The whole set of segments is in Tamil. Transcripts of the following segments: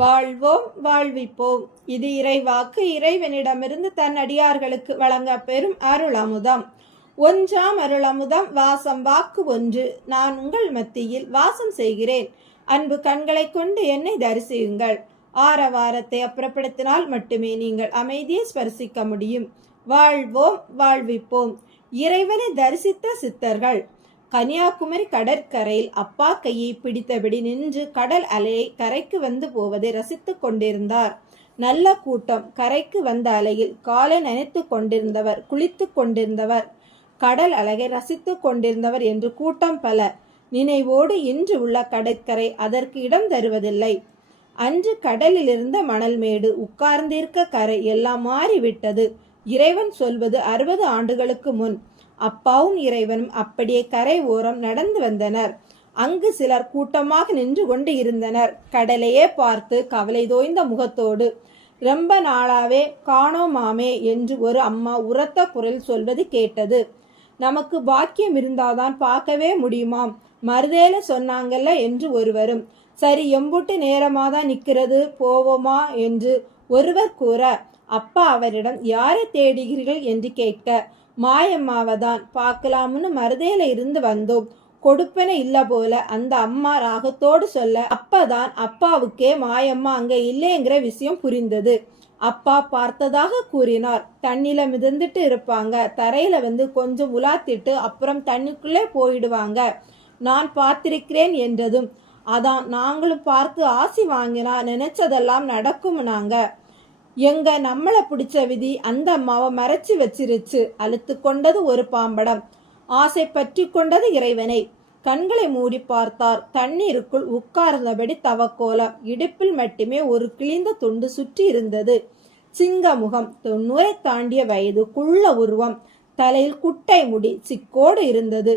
வாழ்வோம் வாழ்விப்போம். இது இறைவாக்கு. இறைவனிடமிருந்து தன் அடியார்களுக்கு வழங்க பெறும் அருள் அமுதம். ஒன்றாம் அருள் அமுதம். வாசம் வாக்கு ஒன்று. நான் உங்கள் மத்தியில் வாசம் செய்கிறேன். அன்பு கண்களை கொண்டு என்னை தரிசியுங்கள். ஆரவாரத்தை அப்புறப்படுத்தினால் மட்டுமே நீங்கள் அமைதியை ஸ்பரிசிக்க முடியும். வாழ்வோம் வாழ்விப்போம். இறைவனை தரிசித்த சித்தர்கள். கன்னியாகுமரி கடற்கரையில் அப்பா கையை பிடித்தபடி நின்று கடல் அலையை கரைக்கு வந்து போவதை ரசித்துக் கொண்டிருந்தார். நல்ல கூட்டம். கரைக்கு வந்த அலையில் காலை நனைத்து கொண்டிருந்தவர், குளித்து கொண்டிருந்தவர், கடல் அலையை ரசித்துக் கொண்டிருந்தவர் என்று கூட்டம் பல. நினைவோடு இன்று உள்ள கடற்கரை அதற்கு இடம் தருவதில்லை. அன்று கடலில் இருந்த மணல் மேடு, உட்கார்ந்திருக்க கரை எல்லாம் மாறிவிட்டது. இறைவன் சொல்வது 60 ஆண்டுகளுக்கு முன். அப்பாவும் இறைவனும் அப்படியே கரை ஓரம் நடந்து வந்தனர். அங்கு சிலர் கூட்டமாக நின்று கொண்டு இருந்தனர். கடலையே பார்த்து கவலை தோய்ந்த முகத்தோடு. ரொம்ப நாளாவே காணோமாமே என்று ஒரு அம்மா உரத்த குரல் சொல்வது கேட்டது. நமக்கு பாக்கியம் இருந்தாதான் பார்க்கவே முடியுமாம், மருதேல சொன்னாங்கல்ல என்று ஒருவரும். சரி, எம்புட்டு நேரமாதான் நிற்கிறது, போவோமா என்று ஒருவர் கூற, அப்பா அவரிடம் யாரை தேடுகிறீர்கள் என்று கேட்க, மாயம்மாவதான் பார்க்கலாம்னு மருதேல இருந்து வந்தோம், கொடுப்பனை இல்ல போல அந்த அம்மா ராகத்தோடு சொல்ல, அப்பதான் அப்பாவுக்கே மாயம்மா அங்க இல்லைங்கிற விஷயம் புரிந்தது. அப்பா பார்த்ததாக கூறினார். தண்ணில மிதந்துட்டு இருப்பாங்க, தரையில வந்து கொஞ்சம் உலாத்திட்டு அப்புறம் தண்ணிக்குள்ளே போயிடுவாங்க, நான் பார்த்திருக்கிறேன் என்றதும், அதான் நாங்களும் பார்த்து ஆசி வாங்கினா நினைச்சதெல்லாம் நடக்கும். நாங்க எங்க நம்மளை பிடிச்ச விதி அந்த அம்மாவை மறைச்சு வச்சிருச்சு. அழுத்து கொண்டது ஒரு பாம்படம். ஆசை பற்றி கொண்டது இறைவனை. கண்களை மூடி பார்த்தார். தண்ணீருக்குள் உட்கார்ந்தபடி தவக்கோலம். இடுப்பில் மட்டுமே ஒரு கிழிந்த துண்டு சுற்றி இருந்தது. சிங்க முகம், 90 தாண்டிய வயது, குள்ள உருவம், தலையில் குட்டை முடி சிக்கோடு இருந்தது.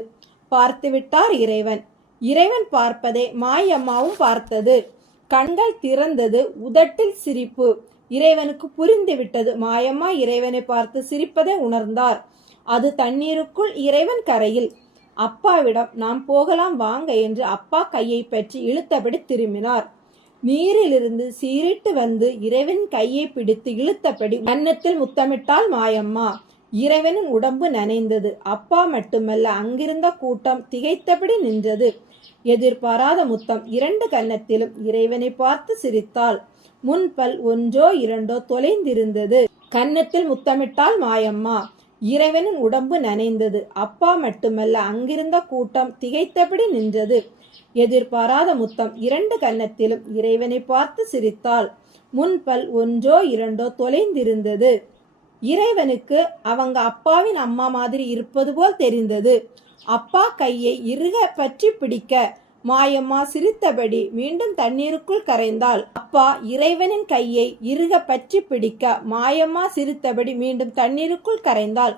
பார்த்து விட்டார் இறைவன். இறைவன் பார்ப்பதை மாயம்மாவும் பார்த்தது. கண்கள் திறந்தது. உதட்டில் சிரிப்பு. இறைவனுக்கு புரிந்து விட்டது. மாயம்மா இறைவனை பார்த்து சிரிப்பதை உணர்ந்தார். அது தண்ணீருக்குள், இறைவன் கரையில். அப்பாவிடம் நாம் போகலாம் வாங்க என்று அப்பா கையை பற்றி இழுத்தபடி திரும்பினார். நீரிலிருந்து சீரிட்டு வந்து இறைவன் கையை பிடித்து இழுத்தபடி கன்னத்தில் முத்தமிட்டாள் மாயம்மா. இறைவனின் உடம்பு நனைந்தது. அப்பா மட்டுமல்ல, அங்கிருந்த கூட்டம் திகைத்தபடி நின்றது. எதிர்பாராத முத்தம். 2 கன்னத்திலும். இறைவனை பார்த்து சிரித்தாள். முன்பல் ஒன்றோ இரண்டோ தொலைந்திருந்தது. கன்னத்தில் முத்தமிட்டாள் மாயம்மா. இறைவனின் உடம்பு நனைந்தது. அப்பா மட்டுமல்ல, அங்கிருந்த கூட்டம் திகைத்தபடி நின்றது. எதிர்பாராத முத்தம். 2 கன்னத்திலும். இறைவனை பார்த்து சிரித்தாள். முன்பல் ஒன்றோ இரண்டோ தொலைந்திருந்தது. இறைவனுக்கு அவங்க அப்பாவின் அம்மா மாதிரி இருப்பது போல் தெரிந்தது. அப்பா கையை இறுக பற்றி பிடிக்க மாயம்மா சிரித்தபடி மீண்டும் தண்ணீருக்குள் கரைந்தாள். அப்பா இறைவனின் கையை இறுக பற்றி பிடிக்க மாயம்மா சிரித்தபடி மீண்டும் தண்ணீருக்குள் கரைந்தாள்.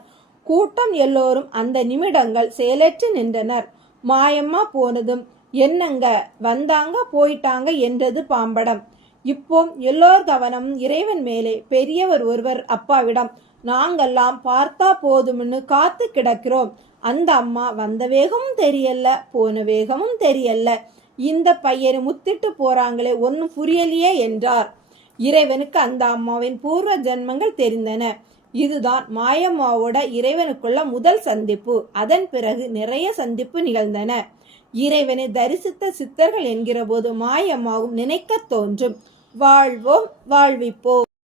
கூட்டம் எல்லோரும் அந்த நிமிடங்கள் செயலற்று நின்றனர். மாயம்மா போனதும், என்னங்க வந்தாங்க போயிட்டாங்க என்றது பாம்படம். இப்போ எல்லோர் கவனமும் இறைவன் மேலே. பெரியவர் ஒருவர் அப்பாவிடம், நாங்கெல்லாம் பார்த்தா போதும்னு காத்து கிடக்கிறோம். அந்த அம்மா வந்த வேகமும் தெரியல, போன வேகமும் தெரியல. இந்த பையனை முத்திட்டு போறாங்களே, ஒன்னும் புரியலையே என்றார். இறைவனுக்கு அந்த அம்மாவின் பூர்வ ஜென்மங்கள் தெரிந்தன. இதுதான் மாயம்மாவோட இறைவனுக்குள்ள முதல் சந்திப்பு. அதன் பிறகு நிறைய சந்திப்பு நிகழ்ந்தன. இறைவனை தரிசித்த சித்தர்கள் என்கிற போது மாயம்மாவும் நினைக்க தோன்றும். வாழ்வோம் வாழ்விப்போம்.